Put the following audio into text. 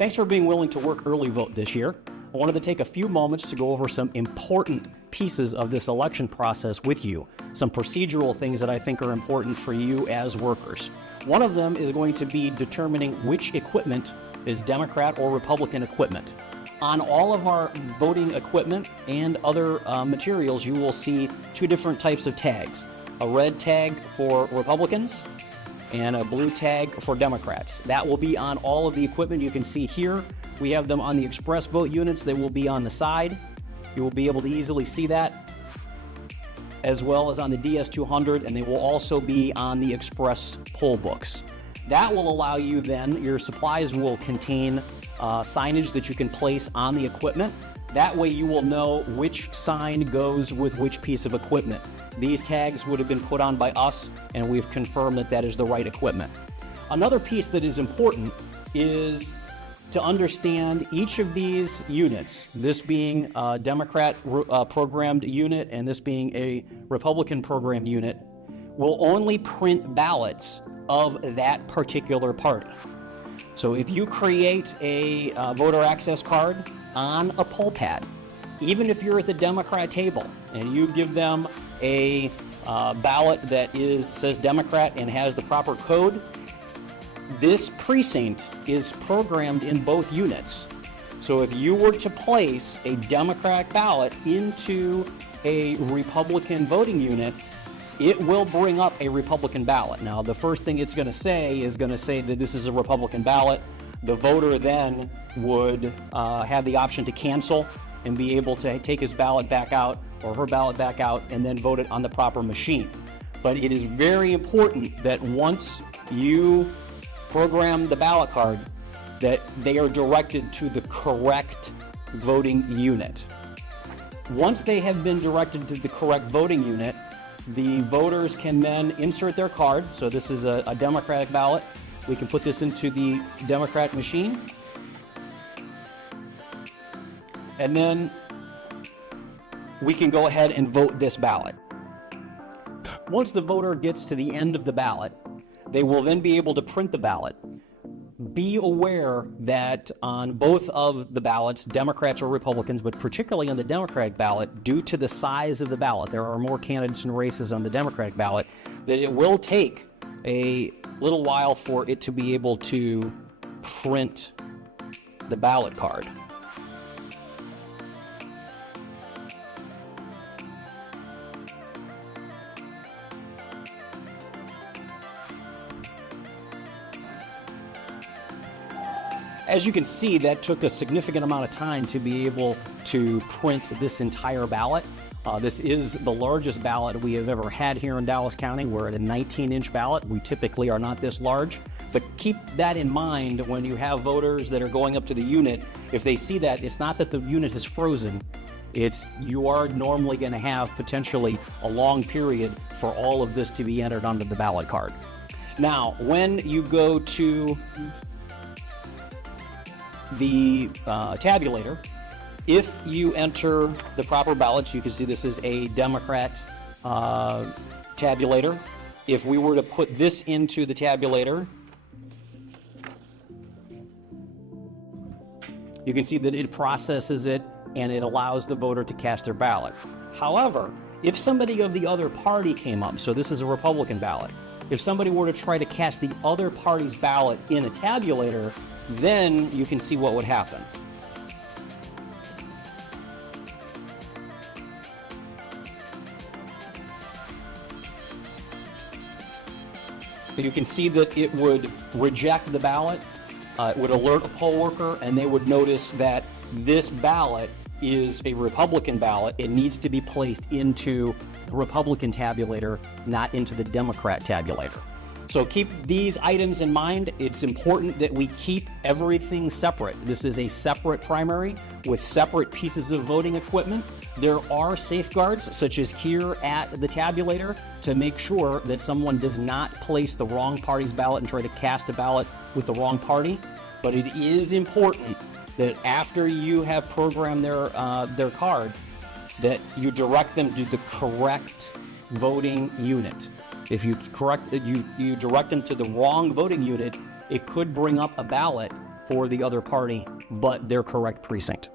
Thanks for being willing to work early vote this year. I wanted to take a few moments to go over some important pieces of this election process with you, some procedural things that I think are important for you as workers. One of them is going to be determining which equipment is Democrat or Republican equipment. On all of our voting equipment and other materials, you will see two different types of tags. A red tag for Republicans and a blue tag for Democrats. That will be on all of the equipment you can see here. We have them on the express vote units. They will be on the side. You will be able to easily see that, as well as on the DS200, and they will also be on the express poll books. That will allow you then, your supplies will contain signage that you can place on the equipment. That way you will know which sign goes with which piece of equipment. These tags would have been put on by us, and we've confirmed that that is the right equipment. Another piece that is important is to understand each of these units, this being a Democrat programmed unit and this being a Republican programmed unit, will only print ballots of that particular party. So if you create a voter access card on a poll pad, even if you're at the Democrat table and you give them a ballot that says Democrat and has the proper code, this precinct is programmed in both units. So if you were to place a Democratic ballot into a Republican voting unit, it will bring up a Republican ballot. Now, the first thing it's going to say that this is a Republican ballot. The voter then would have the option to cancel and be able to take his ballot back out or her ballot back out and then vote it on the proper machine. But it is very important that once you program the ballot card, that they are directed to the correct voting unit. Once they have been directed to the correct voting unit, the voters can then insert their card. So this is a Democratic ballot. We can put this into the Democrat machine. And then we can go ahead and vote this ballot. Once the voter gets to the end of the ballot, they will then be able to print the ballot. Be aware that on both of the ballots, Democrats or Republicans, but particularly on the Democratic ballot, due to the size of the ballot, there are more candidates and races on the Democratic ballot, that it will take a little while for it to be able to print the ballot card. As you can see, that took a significant amount of time to be able to print this entire ballot. This is the largest ballot we have ever had here in Dallas County. We're at a 19-inch ballot. We typically are not this large, but keep that in mind when you have voters that are going up to the unit. If they see that, it's not that the unit is frozen. You are normally going to have potentially a long period for all of this to be entered onto the ballot card. Now, when you go to the tabulator, if you enter the proper ballots, you can see this is a Democrat tabulator. If we were to put this into the tabulator, you can see that it processes it and it allows the voter to cast their ballot. However, if somebody of the other party came up, so this is a Republican ballot, if somebody were to try to cast the other party's ballot in a tabulator, then you can see what would happen. You can see that it would reject the ballot, it would alert a poll worker, and they would notice that this ballot is a Republican ballot. It needs to be placed into the Republican tabulator, not into the Democrat tabulator. So keep these items in mind. It's important that we keep everything separate. This is a separate primary with separate pieces of voting equipment. There are safeguards, such as here at the tabulator, to make sure that someone does not place the wrong party's ballot and try to cast a ballot with the wrong party. But it is important that after you have programmed their card, that you direct them to the correct voting unit. If you direct them to the wrong voting unit, it could bring up a ballot for the other party, but their correct precinct.